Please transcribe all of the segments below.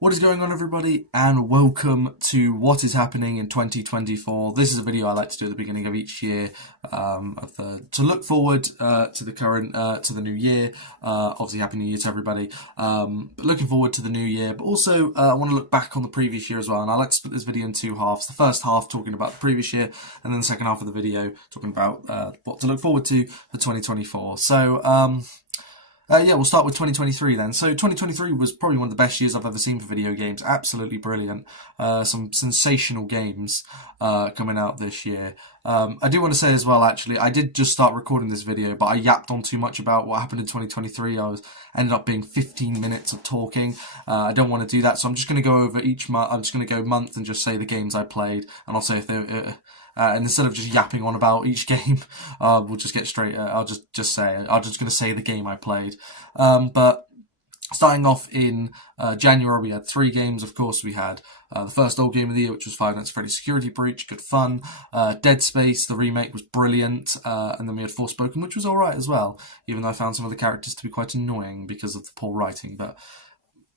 What is going on, everybody, and welcome to what is happening in 2024. This is a video I like to do at the beginning of each year, to look forward to the current to the new year. Obviously, happy New Year to everybody. But looking forward to the new year, but also I want to look back on the previous year as well. And I like to split this video in two halves. The first half talking about the previous year, and then the second half of the video talking about what to look forward to for 2024. We'll start with 2023 then. So 2023 was probably one of the best years I've ever seen for video games. Absolutely brilliant. Some sensational games coming out this year. I do want to say as well, actually, I did just start recording this video, but I yapped on too much about what happened in 2023. Ended up being 15 minutes of talking. I don't want to do that, so I'm just going to go over each month. I'm just going to go month and just say the games I played, and I'll say if they're... and instead of just yapping on about each game, we'll just get straight. I'm just going to say the game I played. But starting off in January, we had three games. Of course, we had the first old game of the year, which was Five Nights at Freddy's Security Breach, good fun. Dead Space, the remake, was brilliant. And then we had Forspoken, which was alright as well, even though I found some of the characters to be quite annoying because of the poor writing. But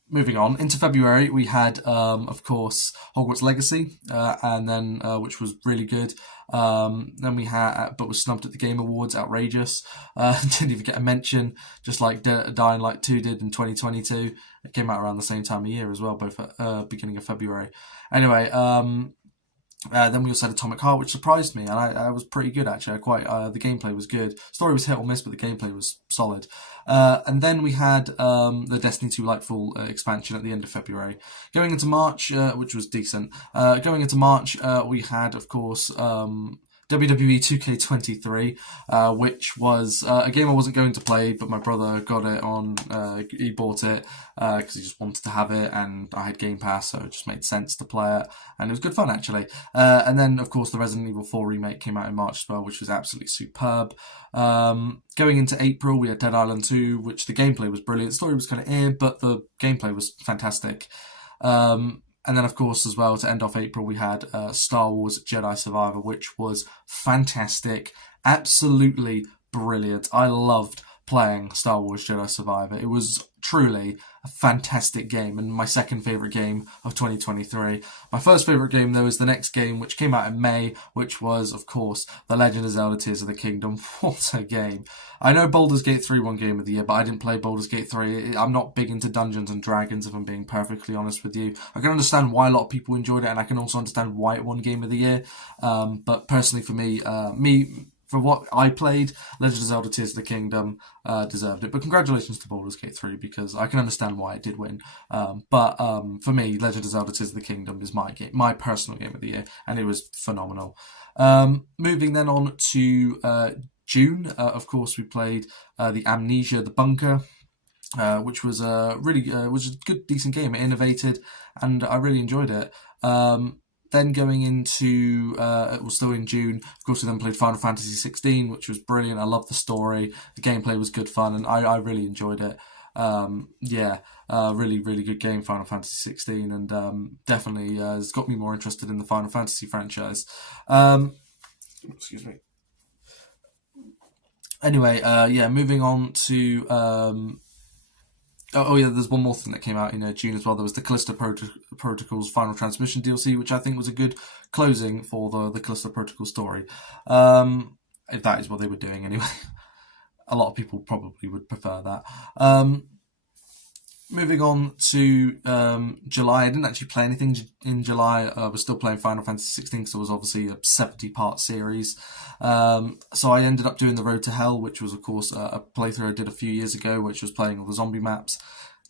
moving on into February, we had, of course, Hogwarts Legacy, and then which was really good. Then we had, but was snubbed at the Game Awards, outrageous. Didn't even get a mention, just like Dying Light 2 did in 2022. It came out around the same time of year as well, both at beginning of February. Anyway, then we also had Atomic Heart, which surprised me, and I was pretty good actually. The gameplay was good. Story was hit or miss, but the gameplay was solid. And then we had the Destiny 2 Lightfall expansion at the end of February. Going into March, which was decent. Going into March, we had, of course, WWE 2K23, which was a game I wasn't going to play, but my brother got it on, he bought it because he just wanted to have it, and I had Game Pass, so it just made sense to play it, and it was good fun actually. And then, of course, the Resident Evil 4 remake came out in March as well, which was absolutely superb. Going into April, we had Dead Island 2, which the gameplay was brilliant. The story was kind of but the gameplay was fantastic. And then, of course, as well, to end off April, we had Star Wars Jedi Survivor, which was fantastic. Absolutely brilliant. I loved playing Star Wars Jedi Survivor. It was truly a fantastic game, and my second favourite game of 2023. My first favourite game, though, is the next game, which came out in May, which was, of course, The Legend of Zelda Tears of the Kingdom. What a game. I know Baldur's Gate 3 won Game of the Year, but I didn't play Baldur's Gate 3. I'm not big into Dungeons and Dragons, if I'm being perfectly honest with you. I can understand why a lot of people enjoyed it, and I can also understand why it won Game of the Year. But personally for me, for what I played, Legend of Zelda Tears of the Kingdom deserved it. But congratulations to Baldur's Gate 3, because I can understand why it did win. But for me, Legend of Zelda Tears of the Kingdom is my personal game of the year, and it was phenomenal. Moving then on to June, of course, we played the Amnesia: The Bunker, which was was a good, decent game. It innovated, and I really enjoyed it. Then going into, it was still in June, of course, we then played Final Fantasy 16, which was brilliant. I loved the story. The gameplay was good fun, and I really enjoyed it. Really, really good game, Final Fantasy 16, and definitely has got me more interested in the Final Fantasy franchise. Excuse me. Anyway, moving on to... there's one more thing that came out in June as well. There was the Callisto Protocol's Final Transmission DLC, which I think was a good closing for the Callisto Protocol story. If that is what they were doing anyway. A lot of people probably would prefer that. Moving on to July, I didn't actually play anything in July. I was still playing Final Fantasy 16 because it was obviously a 70-part series. So I ended up doing the Road to Hell, which was, of course, a playthrough I did a few years ago, which was playing all the zombie maps.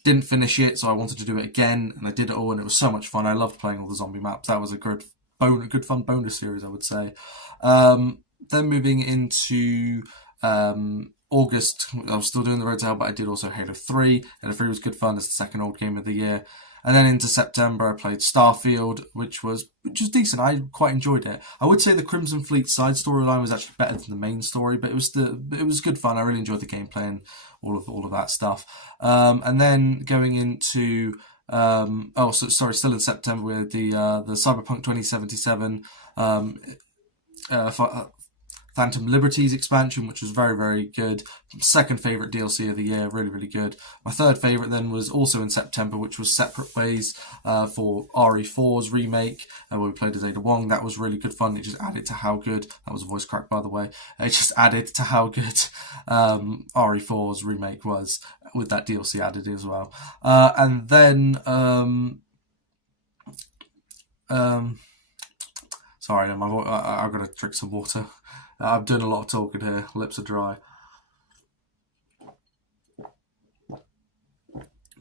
Didn't finish it, so I wanted to do it again, and I did it all, and it was so much fun. I loved playing all the zombie maps. That was a good fun bonus series, I would say. Then moving into... August, I was still doing the Road to Hell, but I did also Halo 3. Halo 3 was good fun as the second old game of the year. And then into September, I played Starfield, which was decent. I quite enjoyed it. I would say the Crimson Fleet side storyline was actually better than the main story, but it was good fun. I really enjoyed the gameplay and all of that stuff. And then going into still in September, we had the Cyberpunk 2077 Phantom Liberties expansion, which was very, very good. Second favourite DLC of the year, really, really good. My third favourite then was also in September, which was Separate Ways for RE4's remake, where we played as Ada Wong. That was really good fun. It just added to how good, that was a voice crack by the way, it just added to how good RE4's remake was, with that DLC added as well. And then sorry, I've got to drink some water. I'm doing a lot of talking here. Lips are dry.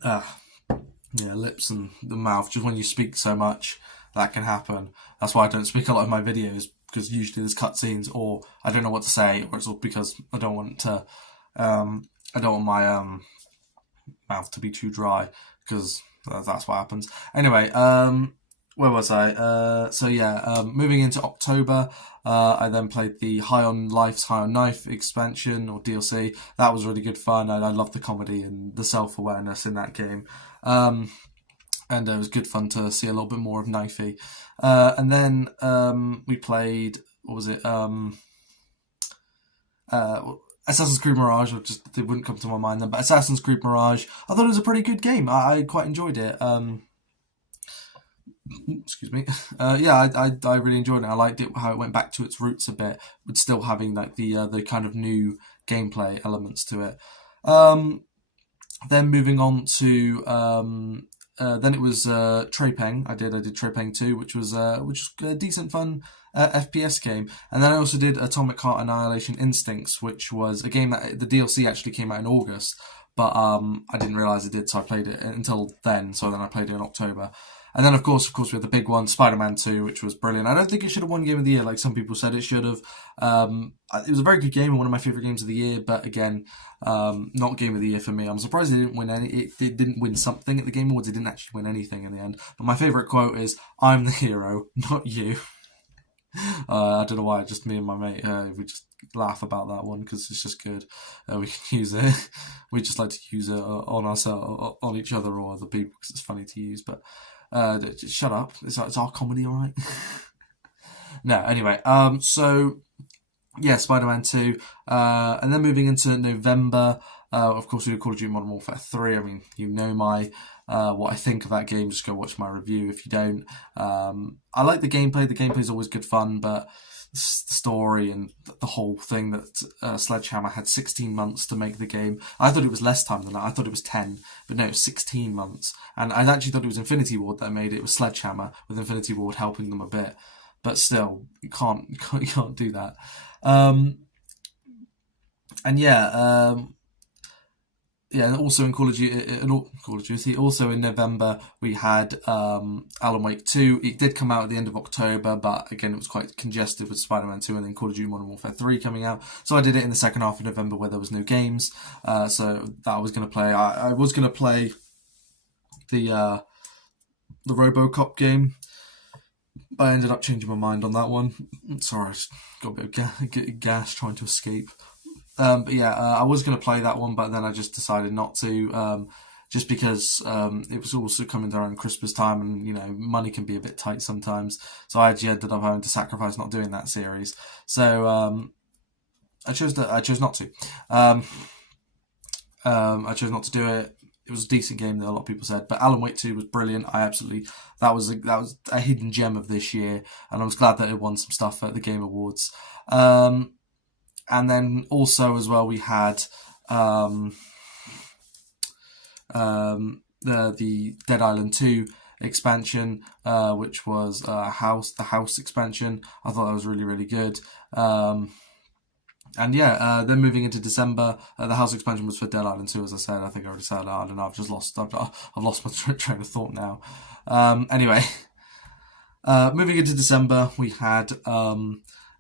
Yeah, lips and the mouth. Just when you speak so much, that can happen. That's why I don't speak a lot in my videos, because usually there's cutscenes, or I don't know what to say, or it's all because I don't want to. I don't want my mouth to be too dry, because that's what happens. Anyway, where was I? So yeah, moving into October, I then played the High on Life's High on Knife expansion, or DLC. That was really good fun. I loved the comedy and the self-awareness in that game. And it was good fun to see a little bit more of Knifey. And then we played, what was it? Assassin's Creed Mirage, it wouldn't come to my mind then, but Assassin's Creed Mirage, I thought it was a pretty good game. I quite enjoyed it. Excuse me. Yeah, I really enjoyed it. I liked it how it went back to its roots a bit, but still having like the kind of new gameplay elements to it. Then moving on to then it was Trepang. I did Trepang 2, which was a decent fun FPS game. And then I also did Atomic Heart Annihilation Instincts, which was a game that the DLC actually came out in August, but I didn't realise it did, so I played it until then. So then I played it in October. And then, of course, we had the big one, Spider-Man 2, which was brilliant. I don't think it should have won Game of the Year, like some people said it should have. It was a very good game and one of my favourite games of the year, but again, not Game of the Year for me. I'm surprised it didn't win any. It didn't win something at the Game Awards. It didn't actually win anything in the end. But my favourite quote is, "I'm the hero, not you." I don't know why, just me and my mate, we just laugh about that one because it's just good. We can use it. We just like to use it on ourselves, on each other or other people, because it's funny to use, but... shut up. It's our comedy, alright? No, anyway. So, yeah, Spider-Man 2. And then moving into November, of course, we did Call of Duty Modern Warfare 3. I mean, you know my what I think of that game. Just go watch my review if you don't. I like the gameplay. The gameplay is always good fun, but the story and the whole thing that Sledgehammer had 16 months to make the game. I thought it was less time than that. I thought it was 10, but no, it was 16 months. And I actually thought it was Infinity Ward that made it. It was Sledgehammer, with Infinity Ward helping them a bit. But still, you can't do that. And yeah, yeah, also in Call of Duty, also in November, we had Alan Wake 2. It did come out at the end of October, but again, it was quite congested with Spider-Man 2 and then Call of Duty Modern Warfare 3 coming out. So I did it in the second half of November where there was no games. So that I was going to play. I was going to play the RoboCop game, but I ended up changing my mind on that one. Sorry, I just got a bit of gas trying to escape. But yeah, I was going to play that one, but then I just decided not to, just because it was also coming around Christmas time, and you know, money can be a bit tight sometimes. So I actually ended up having to sacrifice not doing that series. So I chose not to. I chose not to do it. It was a decent game that a lot of people said, but Alan Wake 2 was brilliant. That was a hidden gem of this year, and I was glad that it won some stuff at the Game Awards. And then also as well, we had the Dead Island 2 expansion, which was the House expansion. I thought that was really, really good. And yeah, then moving into December, the House expansion was for Dead Island 2, as I said. I think I already said that. I don't know. I've lost my train of thought now. Anyway, moving into December, we had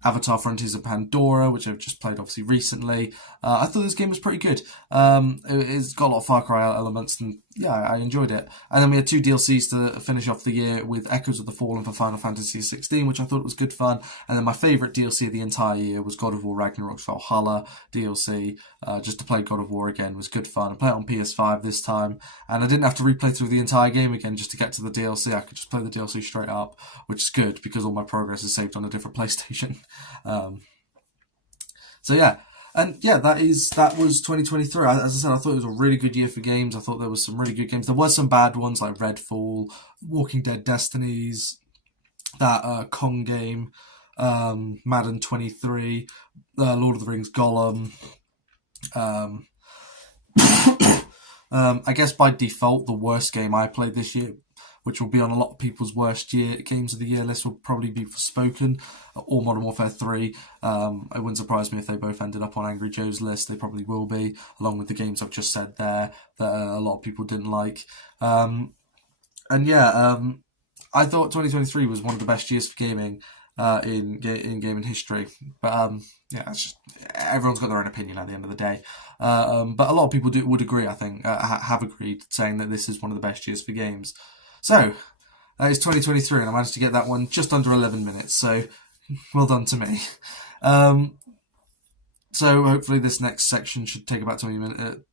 Avatar Frontiers of Pandora, which I've just played obviously recently. I thought this game was pretty good. It's got a lot of Far Cry elements, and yeah, I enjoyed it. And then we had 2 DLCs to finish off the year with Echoes of the Fallen for Final Fantasy 16, which I thought was good fun. And then my favourite DLC of the entire year was God of War Ragnarok's Valhalla DLC. Just to play God of War again was good fun. I played it on PS5 this time, and I didn't have to replay through the entire game again just to get to the DLC. I could just play the DLC straight up, which is good because all my progress is saved on a different PlayStation. So yeah. And yeah, that was 2023. As I said, I thought it was a really good year for games. I thought there was some really good games. There was some bad ones like Redfall, Walking Dead Destinies, that Kong game, Madden 23, Lord of the Rings Gollum. Um, I guess by default, the worst game I played this year, which will be on a lot of people's worst games of the year list, will probably be Forspoken or Modern Warfare 3. It wouldn't surprise me if they both ended up on Angry Joe's list. They probably will be, along with the games I've just said there that a lot of people didn't like. And yeah, I thought 2023 was one of the best years for gaming in gaming history. But yeah, it's just, everyone's got their own opinion at the end of the day. But a lot of people would agree, I think, have agreed, saying that this is one of the best years for games. So, it's 2023, and I managed to get that one just under 11 minutes, so well done to me. So hopefully this next section should take about 10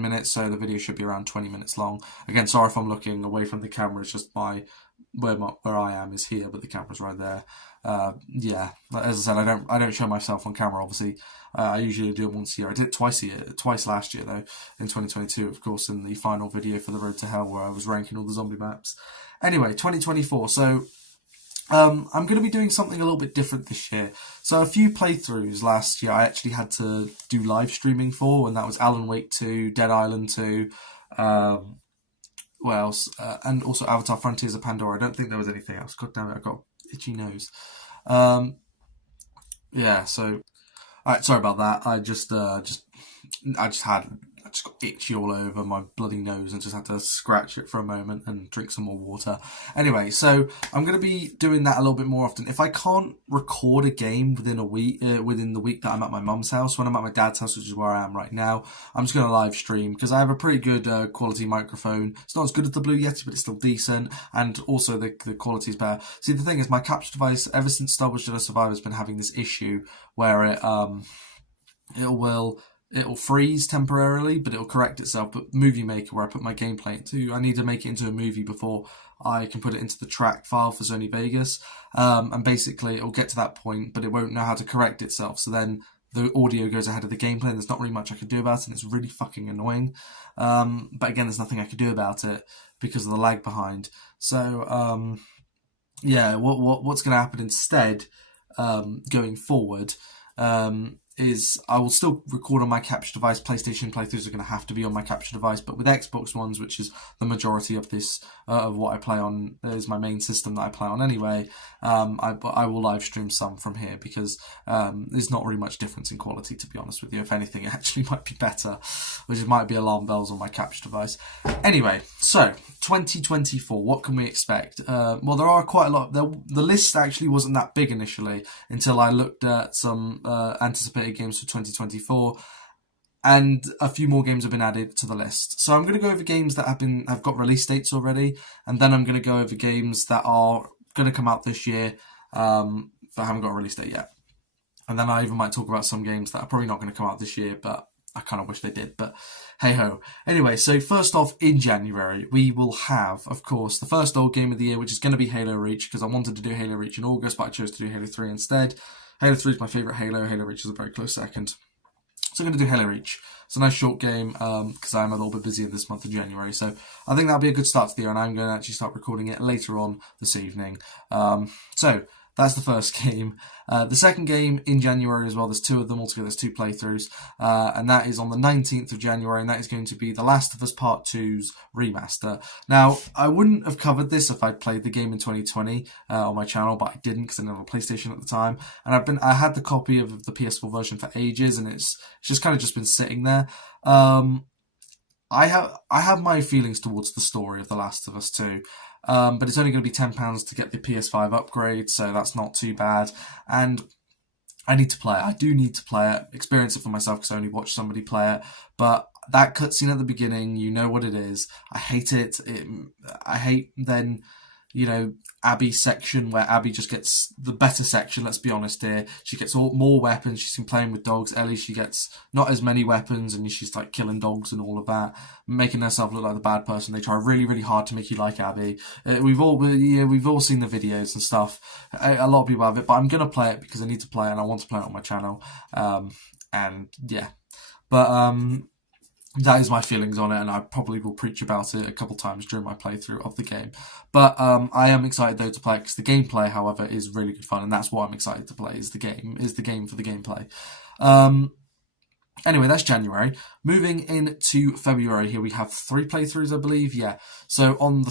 minutes, so the video should be around 20 minutes long. Again, sorry if I'm looking away from the camera, it's just where I am is here, but the camera's right there. Yeah, as I said, I don't show myself on camera, obviously. I usually do it once a year. I did it twice last year, though, in 2022, of course, in the final video for The Road to Hell, where I was ranking all the zombie maps. Anyway, 2024, so I'm going to be doing something a little bit different this year. So a few playthroughs last year I actually had to do live streaming for, and that was Alan Wake 2, Dead Island 2, what else? And also Avatar Frontiers of Pandora. I don't think there was anything else. God damn it, I've got itchy nose. Yeah, so alright, sorry about that. I just got itchy all over my bloody nose and just had to scratch it for a moment and drink some more water. Anyway, so I'm going to be doing that a little bit more often. If I can't record a game within a week, within the week that I'm at my mum's house, when I'm at my dad's house, which is where I am right now, I'm just going to live stream because I have a pretty good quality microphone. It's not as good as the Blue Yeti, but it's still decent, and also the quality is better. See, the thing is, my capture device, ever since Star Wars Jedi Survivor, has been having this issue where it'll freeze temporarily, but it'll correct itself. But Movie Maker, where I put my gameplay into, I need to make it into a movie before I can put it into the track file for Sony Vegas. And basically, it'll get to that point, but it won't know how to correct itself. So then the audio goes ahead of the gameplay, and there's not really much I can do about it, and it's really fucking annoying. But again, there's nothing I can do about it because of the lag behind. So, yeah, what's going to happen instead, going forward, is I will still record on my capture device. PlayStation playthroughs are going to have to be on my capture device, but with Xbox ones, which is the majority of this, of what I play on, is my main system that I play on anyway, I will live stream some from here because there's not really much difference in quality, to be honest with you. If anything, it actually might be better, which might be alarm bells on my capture device. Anyway, so 2024, what can we expect? Well, there are quite a lot. The list actually wasn't that big initially until I looked at some anticipated games for 2024, and a few more games have been added to the list. So I'm going to go over games that have got release dates already, and then I'm going to go over games that are going to come out this year that haven't got a release date yet. And then I even might talk about some games that are probably not going to come out this year, but I kind of wish they did, but hey ho. Anyway, so first off, in January, we will have, of course, the first old game of the year, which is going to be Halo Reach, because I wanted to do Halo Reach in August, but I chose to do Halo 3 instead. Halo 3 is my favourite Halo. Halo Reach is a very close second. So I'm going to do Halo Reach. It's a nice short game because I'm a little bit busier this month of January. So I think that'll be a good start to the year, and I'm going to actually start recording it later on this evening. So that's the first game. The second game in January as well, there's two of them altogether, there's two playthroughs, and that is on the 19th of January, and that is going to be The Last of Us Part 2's remaster. Now, I wouldn't have covered this if I'd played the game in 2020 on my channel, but I didn't because I didn't have a PlayStation at the time, and I had the copy of the PS4 version for ages, and it's just kind of just been sitting there. I have my feelings towards the story of The Last of Us 2. But it's only going to be £10 to get the PS5 upgrade, so that's not too bad. And I need to play it. I do need to play it, experience it for myself because I only watched somebody play it. But that cutscene at the beginning, you know what it is. I hate it. I hate then, Abby's section where Abby just gets the better section, let's be honest here. She gets more weapons, she's been playing with dogs. Ellie, she gets not as many weapons and she's like killing dogs and all of that, making herself look like the bad person. They try really, really hard to make you like Abby. We've all seen the videos and stuff. A lot of people have it, but I'm going to play it because I need to play it and I want to play it on my channel. and yeah, but that is my feelings on it, and I probably will preach about it a couple times during my playthrough of the game. But I am excited though to play it because the gameplay, however, is really good fun, and that's what I'm excited to play. Is the game for the gameplay. Anyway, that's January. Moving into February, here we have 3 playthroughs, I believe. Yeah. So on the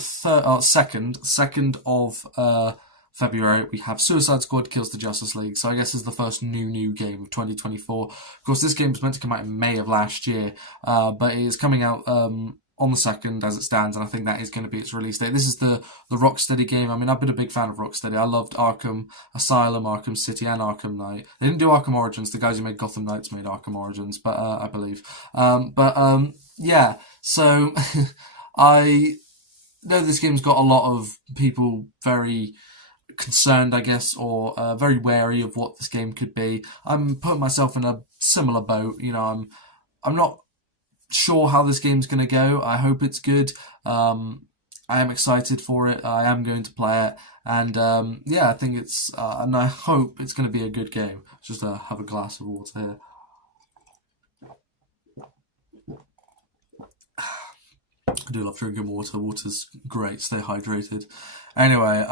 second of February, we have Suicide Squad Kills the Justice League. So I guess is the first new game of 2024. Of course, this game was meant to come out in May of last year, but it is coming out on the 2nd as it stands, and I think that is going to be its release date. This is the Rocksteady game. I mean, I've been a big fan of Rocksteady. I loved Arkham Asylum, Arkham City, and Arkham Knight. They didn't do Arkham Origins. The guys who made Gotham Knights made Arkham Origins, but I believe. Yeah. So I know this game's got a lot of people very concerned, I guess, or very wary of what this game could be. I'm putting myself in a similar boat. You know, I'm not sure how this game's going to go. I hope it's good. I am excited for it. I am going to play it, and yeah, I think it's and I hope it's going to be a good game. Just have a glass of water here. I do love drinking water. Water's great. Stay hydrated. Anyway,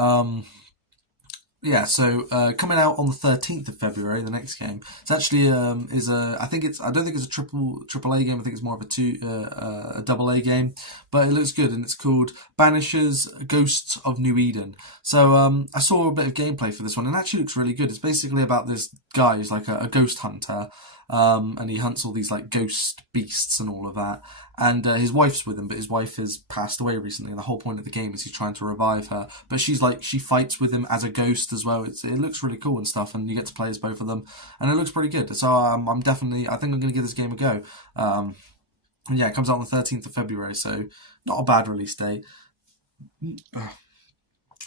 yeah, so coming out on the 13th of February, the next game. It's actually I don't think it's a triple A game. I think it's more of a double A game, but it looks good, and it's called Banishers: Ghosts of New Eden. So I saw a bit of gameplay for this one, and it actually looks really good. It's basically about this guy who's like a ghost hunter. And he hunts all these like ghost beasts and all of that. And his wife's with him, but his wife has passed away recently. And the whole point of the game is he's trying to revive her. But she fights with him as a ghost as well. It looks really cool and stuff, and you get to play as both of them, and it looks pretty good. So I think I'm going to give this game a go. And yeah, it comes out on the 13th of February, so not a bad release date.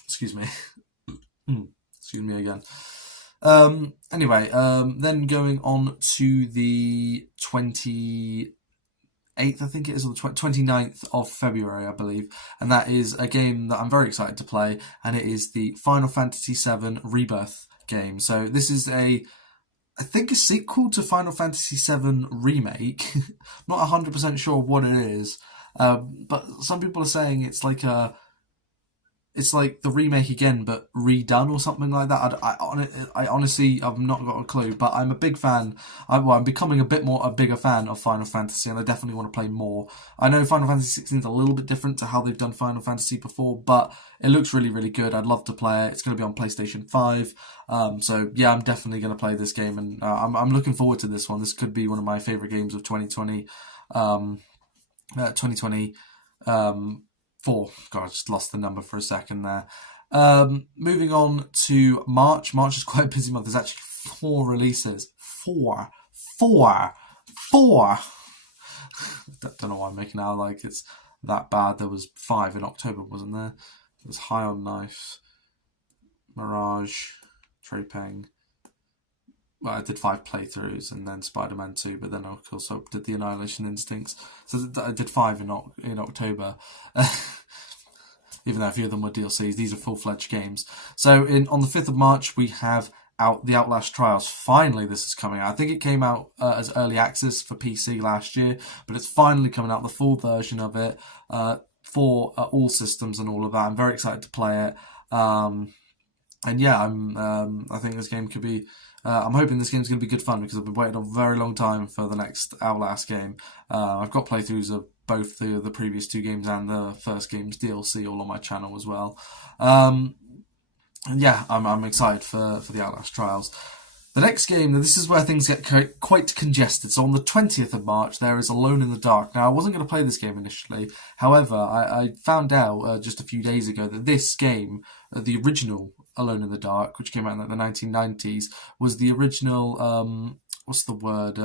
Excuse me. Excuse me again. Anyway, then going on to the 28th, I think it is, or the 29th of February, I believe, and that is a game that I'm very excited to play, and it is the Final Fantasy VII Rebirth game. So this is I think a sequel to Final Fantasy VII Remake. Not 100% sure what it is, but some people are saying it's like the remake again, but redone or something like that. I honestly, I've not got a clue, but I'm a big fan. I'm becoming a bigger fan of Final Fantasy, and I definitely want to play more. I know Final Fantasy 16 is a little bit different to how they've done Final Fantasy before, but it looks really, really good. I'd love to play it. It's going to be on PlayStation 5. So yeah, I'm definitely going to play this game, and I'm looking forward to this one. This could be one of my favorite games of 2020. 2020. God, I just lost the number for a second there. Moving on to March. March is quite a busy month. There's actually 4 releases. Four. Don't know why I'm making out like it's that bad. There was 5 in October, wasn't there? There was High on Knife, Mirage, Trapeng. Well, I did 5 playthroughs, and then Spider-Man 2, but then of course I did the Annihilation Instincts. So I did 5 in October. Even though a few of them were DLCs, these are full-fledged games. So on the 5th of March, we have the Outlast Trials. Finally, this is coming out. I think it came out as early access for PC last year, but it's finally coming out, the full version of it, for all systems and all of that. I'm very excited to play it. And yeah, I think this game could be. I'm hoping this game's going to be good fun, because I've been waiting a very long time for the next Outlast game. I've got playthroughs of both the previous 2 games and the first game's DLC all on my channel as well. And yeah, I'm excited for the Outlast Trials. The next game, this is where things get quite congested. So on the 20th of March, there is Alone in the Dark. Now, I wasn't going to play this game initially. However, I found out just a few days ago that this game, the original Alone in the Dark, which came out in the 1990s, was the original, what's the word?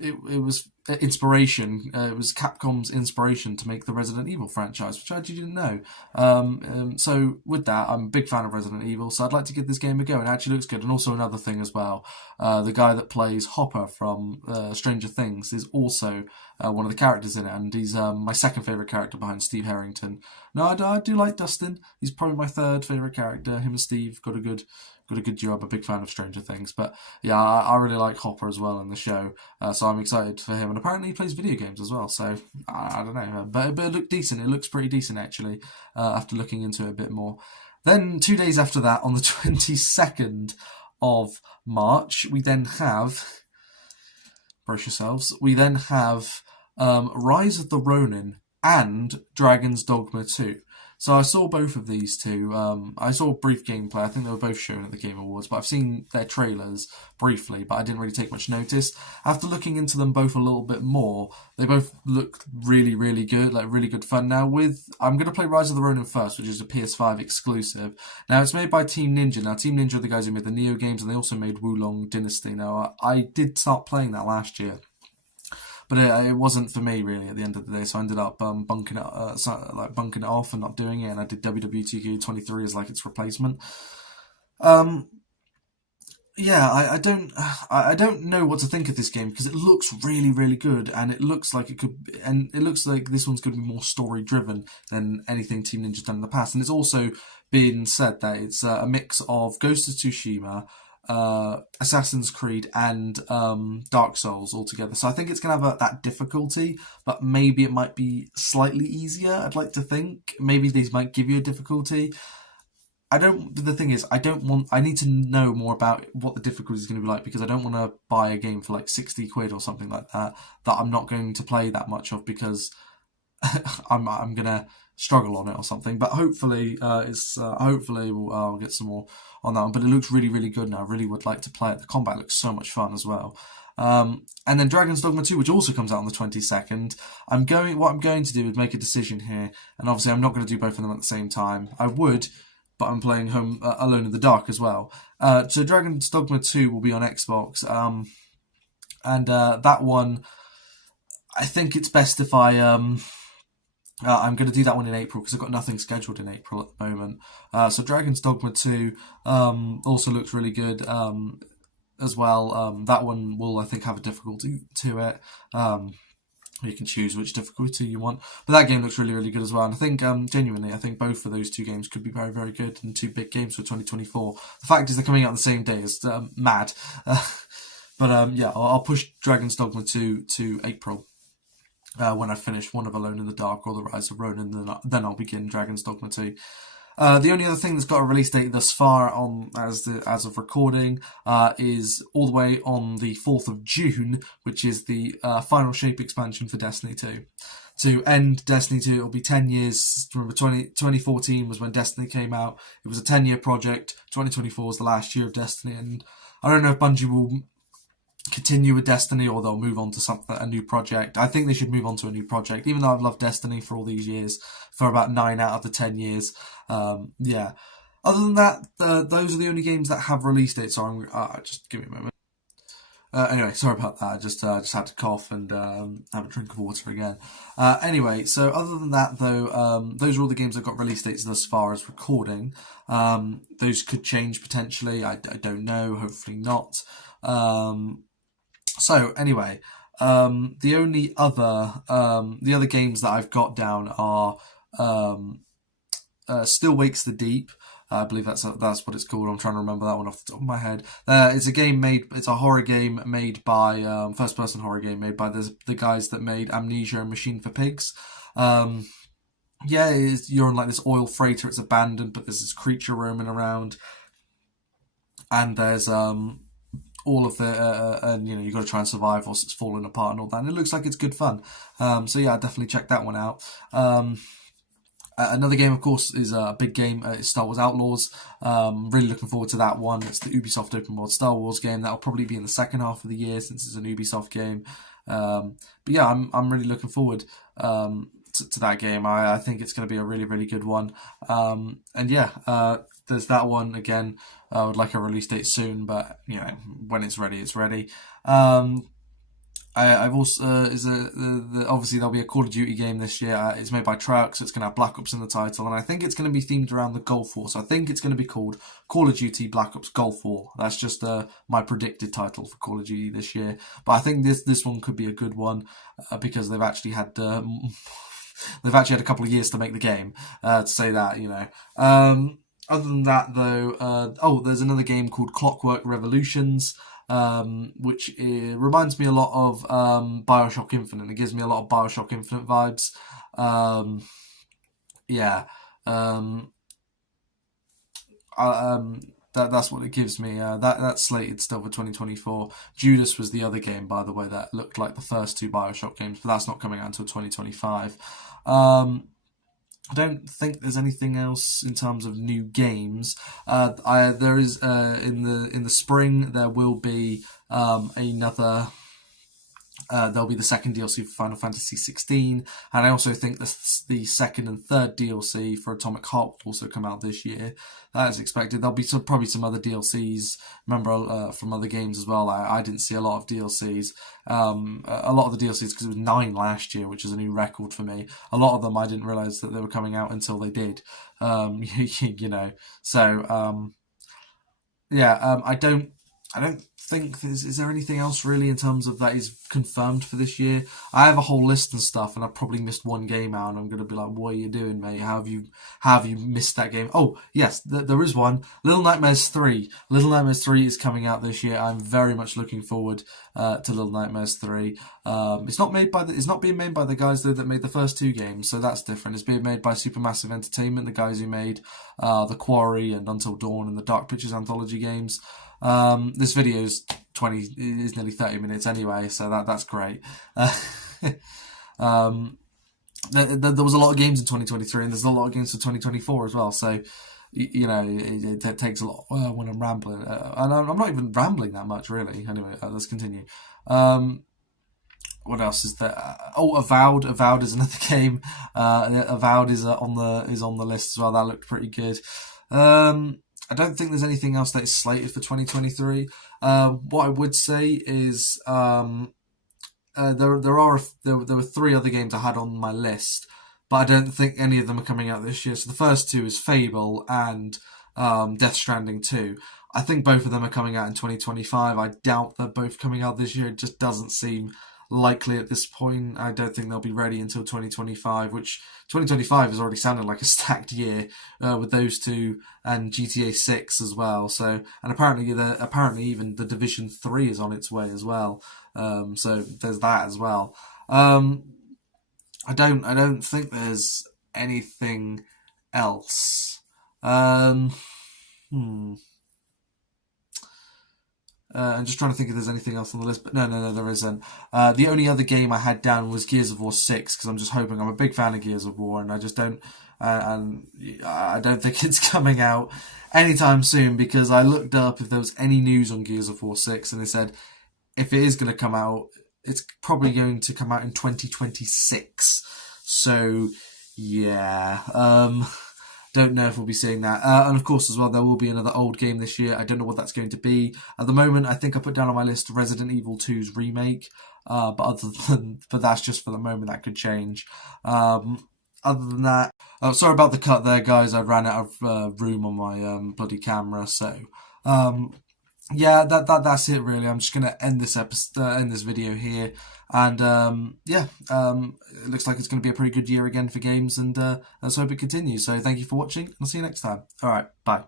It was inspiration. It was Capcom's inspiration to make the Resident Evil franchise, which I actually didn't know. So with that, I'm a big fan of Resident Evil, so I'd like to give this game a go. It actually looks good. And also another thing as well, the guy that plays Hopper from Stranger Things is also one of the characters in it, and he's my second favourite character behind Steve Harrington. No, I do like Dustin. He's probably my third favourite character. Him and Steve got a good duo. I'm a big fan of Stranger Things, but yeah, I really like Hopper as well in the show, so I'm excited for him. And apparently he plays video games as well, so I don't know, but it looked decent. It looks pretty decent actually, after looking into it a bit more. Then 2 days after that, on the 22nd of March, we then have, brace yourselves, we then have Rise of the Ronin and Dragon's Dogma 2. So I saw both of these two. I saw a brief gameplay. I think they were both shown at the Game Awards, but I've seen their trailers briefly, but I didn't really take much notice. After looking into them both a little bit more, they both look really, really good, like really good fun. Now, I'm going to play Rise of the Ronin first, which is a PS5 exclusive. Now, it's made by Team Ninja. Now, Team Ninja are the guys who made the Neo games, and they also made Wulong Dynasty. Now, I did start playing that last year, but it wasn't for me really at the end of the day, so I ended up bunking it off and not doing it, and I did WWE 23 as like its replacement. Yeah, I don't know what to think of this game because it looks really, really good, and it looks like this one's going to be more story driven than anything Team Ninja's done in the past, and it's also been said that it's a mix of Ghost of Tsushima, Assassin's Creed, and Dark Souls all together. So I think it's going to have that difficulty, but maybe it might be slightly easier. I'd like to think maybe these might give you a difficulty. The thing is, I need to know more about what the difficulty is going to be like, because I don't want to buy a game for like 60 quid or something like that I'm not going to play that much of, because I'm going to struggle on it or something. But hopefully I'll get some more on that one. But it looks really, really good, and I really would like to play it. The combat looks so much fun as well. And then Dragon's Dogma 2, which also comes out on the 22nd. What I'm going to do is make a decision here, and obviously I'm not going to do both of them at the same time. I would, but I'm playing Alone in the Dark as well. So Dragon's Dogma 2 will be on Xbox, and that one, I think it's best if I'm going to do that one in April, because I've got nothing scheduled in April at the moment. So Dragon's Dogma 2 also looks really good as well. That one will, I think, have a difficulty to it. You can choose which difficulty you want, but that game looks really, really good as well. And I think, genuinely, I think both of those two games could be very, very good, and two big games for 2024. The fact is they're coming out on the same day is mad. But yeah, I'll push Dragon's Dogma 2 to April. When I finish one of Alone in the Dark or The Rise of Ronin, then I'll begin Dragon's Dogma 2. The only other thing that's got a release date thus far as of recording is all the way on the 4th of June, which is the Final Shape expansion for Destiny 2. To end Destiny 2, it'll be 10 years. Remember, 2014 was when Destiny came out. It was a 10-year project. 2024 is the last year of Destiny, and I don't know if Bungie will continue with Destiny or they'll move on to a new project. I think they should move on to a new project, even though I've loved Destiny for all these years, for about 9 out of the 10 years. Yeah. Other than that, those are the only games that have release dates. So just give me a moment. Anyway, sorry about that. I just had to cough and have a drink of water again. Anyway, so other than that, though, those are all the games that got release dates thus far as recording. Those could change potentially. I don't know. Hopefully not. So anyway, the other games that I've got down are Still Wakes the Deep. I believe that's what it's called. I'm trying to remember that one off the top of my head. It's a horror game made by first person horror game made by the guys that made Amnesia and Machine for Pigs. You're on like this oil freighter. It's abandoned, but there's this creature roaming around, and there's all of the and you've got to try and survive whilst it's falling apart and all that. And it looks like it's good fun. So yeah, definitely check that one out. Another game, of course, is a big game. It's Star Wars Outlaws. Really looking forward to that one. It's the Ubisoft open world Star Wars game. That'll probably be in the second half of the year since it's an Ubisoft game. But yeah, I'm really looking forward to that game. I think it's going to be a really, really good one. And yeah, there's that one again. I would like a release date soon, but when it's ready, it's ready. I've also obviously there'll be a Call of Duty game this year. It's made by Treyarch, so it's going to have Black Ops in the title, and I think it's going to be themed around the Gulf War. So I think it's going to be called Call of Duty Black Ops Gulf War. That's just my predicted title for Call of Duty this year. But I think this one could be a good one because they've actually had a couple of years to make the game. To say that, you know. Other than that, though, there's another game called Clockwork Revolutions. Which reminds me a lot of Bioshock Infinite. It gives me a lot of Bioshock Infinite vibes. Yeah, that's what it gives me. That's slated still for 2024. Judas was the other game, by the way, that looked like the first two Bioshock games, but that's not coming out until 2025. I don't think there's anything else in terms of new games. There is in the spring there will be another. There'll be the second DLC for Final Fantasy 16, and I also think the second and third DLC for Atomic Heart will also come out this year. That is expected. There'll be probably some other DLCs. Remember from other games as well. I didn't see a lot of DLCs. A lot of the DLCs because it was 9 last year, which is a new record for me. A lot of them I didn't realize that they were coming out until they did. You know. So I don't think is there anything else really in terms of that is confirmed for this year. I have a whole list and stuff, and I've probably missed one game out, and I'm gonna be like, "What are you doing, mate? How have you missed that game?" Oh yes, there is one. Little Nightmares 3. Little Nightmares 3 is coming out this year. I'm very much looking forward to Little Nightmares 3. It's not being made by the guys though that made the first two games, so that's different. It's being made by Supermassive Entertainment, the guys who made The Quarry and Until Dawn and the Dark Pictures anthology games. This video is nearly 30 minutes anyway, so that's great. There was a lot of games in 2023, and there's a lot of games for 2024 as well. So you know, it takes a lot when I'm rambling, and I'm not even rambling that much really. Anyway, let's continue. What else is there? Avowed. Avowed is another game. Avowed is on the list as well. That looked pretty good. I don't think there's anything else that is slated for 2023. What I would say is there were 3 other games I had on my list, but I don't think any of them are coming out this year. So the first 2 is Fable and Death Stranding 2. I think both of them are coming out in 2025. I doubt they're both coming out this year. It just doesn't seem likely at this point. I don't think they'll be ready until 2025, which 2025 has already sounded like a stacked year with those 2 and GTA 6 as well. So, and apparently even the Division 3 is on its way as well. So there's that as well. I don't think there's anything else. I'm just trying to think if there's anything else on the list, but no, there isn't. The only other game I had down was Gears of War 6, because I'm just hoping. I'm a big fan of Gears of War, and I just don't, and I don't think it's coming out anytime soon, because I looked up if there was any news on Gears of War 6, and they said if it is going to come out, it's probably going to come out in 2026. So, yeah. Don't know if we'll be seeing that. And of course, as well, there will be another old game this year. I don't know what that's going to be. At the moment, I think I put down on my list Resident Evil 2's remake. But that's just for the moment. That could change. Other than that, sorry about the cut there, guys. I ran out of room on my bloody camera. So, yeah, that's it really. I'm just gonna end this video here, and it looks like it's gonna be a pretty good year again for games, and let's hope it continues. So thank you for watching. I'll see you next time. All right, bye.